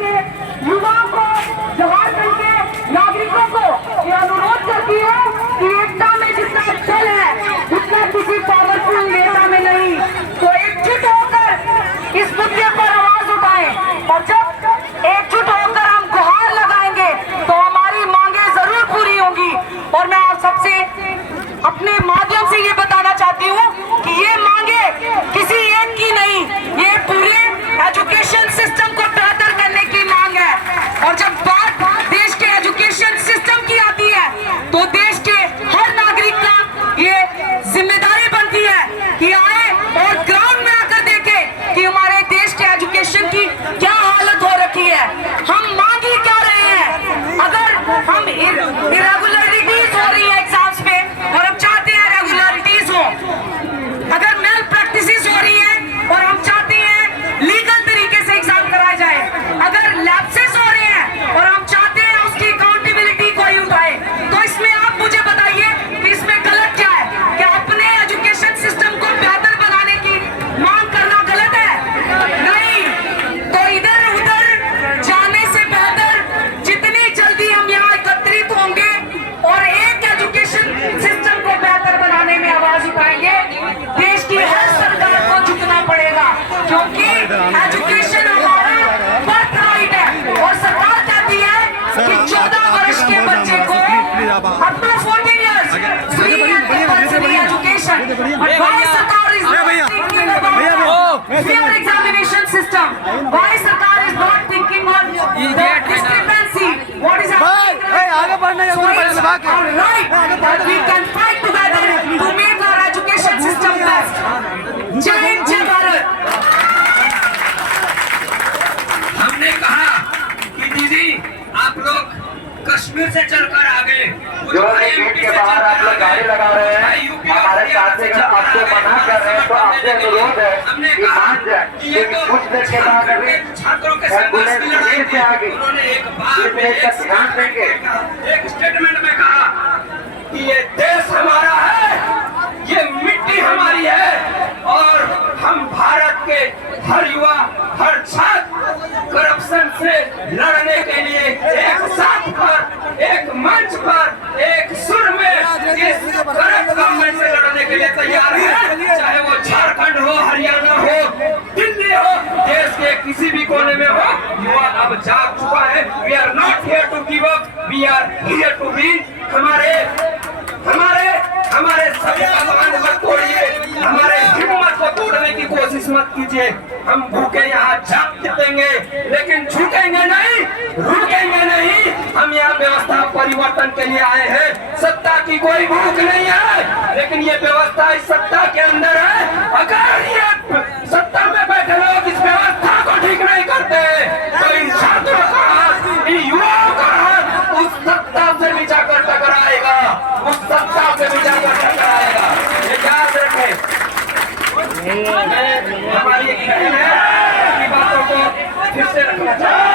के युवाओं को, झारखंड के नागरिकों को ये अनुरोध करती है कि एकता में जितना बल है उतना किसी पावरफुल नेता में नहीं। तो एकजुट होकर इस मुद्दे पर आवाज उठाएं और जब एकजुट होकर हम गुहार लगाएंगे तो हमारी मांगे जरूर पूरी होंगी। और मैं आप सबसे अपने माध्यम से ये बताना चाहती हूँ कि ये मांगे किसी एक की नहीं, ये पूरे एजुकेशन सिस्टम को बेहतर करने की मांग है। और जब बात देश के एजुकेशन सिस्टम की आती है तो देश के हर नागरिक का ये जिम्मेदारी बनती है कि आए और ग्राउंड में आकर देखे कि हमारे देश के एजुकेशन की क्या हालत हो रखी है, हम मांग ही क्या रहे हैं। अगर हम इरेगुलरिटीज हो रही है एग्जाम्स पे और हम चाहते हैं रेगुलरिटीज हो, अगर मेल प्रैक्टिसेस हो रही है और हम चाहते हैं लीगल तरीके से एग्जाम कराया जाए, अगर लैप्सेस हो रहे हैं और हम चाहते हैं उसकी अकाउंटेबिलिटी कोई उठाए, तो इसमें आप मुझे बताइए कि इसमें गलत क्या है? क्या अपने एजुकेशन सिस्टम को बेहतर बनाने की मांग करना गलत है? नहीं। तो इधर उधर जाने से बेहतर जितनी जल्दी हम यहाँ एकत्रित होंगे और एक एजुकेशन सिस्टम को बेहतर बनाने में आवाज उठाएंगे, देश की हर सरकार को झुकना पड़ेगा, क्योंकि एजुकेशन हमारा बर्थ राइट है। और सरकार कहती है कि 14 वर्ष के बच्चे को up to 14 years free and compulsory education. Why सरकार is not thinking about fair examination system? Why सरकार is not thinking on the discrepancy? What is happening? So it's our right that we can fight together to make our education system best. जय हिंद, जय भारत। हमने कहा कि दीदी आप लोग कश्मीर से चलकर आ गए, जो गेट के बाहर आप लोग गाड़ी लगा रहे हैं, हमारे साथीगण आपको मना कर रहे हैं, तो आपसे अनुरोध है कि मान जाए। लेकिन कुछ देर के बाद अभी एम्बुलेंस फिर से आ गई, इसलिए इसका ध्यान देंगे। एक स्टेटमेंट में कहा कि ये देश हमारा है, ये मिट्टी हमारी है और हम भारत के हर युवा, हर छात्र करप्शन से लड़ने के लिए एक साथ पर, एक मंच पर, एक सुर में इस करप्ट गवर्नमेंट से लड़ने के लिए तैयार है। चाहे वो झारखंड हो, हरियाणा हो, दिल्ली हो, देश के किसी भी कोने में हो, युवा अब जाग चुका है। We are not here to give up, we are here to win. हमारे सभी भगवान मत तोड़िए, हमारे हिम्मत को तोड़ने की कोशिश मत कीजिए। हम भूखे यहाँ जाग देंगे, लेकिन झुकेंगे नहीं, रुकेंगे नहीं। हम यहाँ व्यवस्था परिवर्तन के लिए आए हैं। सत्ता की कोई भूख नहीं है, लेकिन ये व्यवस्था इस सत्ता के अंदर है। अगर ये सत्ता में बैठे लोग इस व्यवस्था को ठीक नहीं करते तो इन छात्रों का हाथ, इन युवाओं का हाथ उस सत्ता से भी जाकर टकराएगा, उस सत्ता से भी जाकर टकराएगा। ये याद रखें। हमारी एक बहन है, बातों को फिर से रखना चाहिए।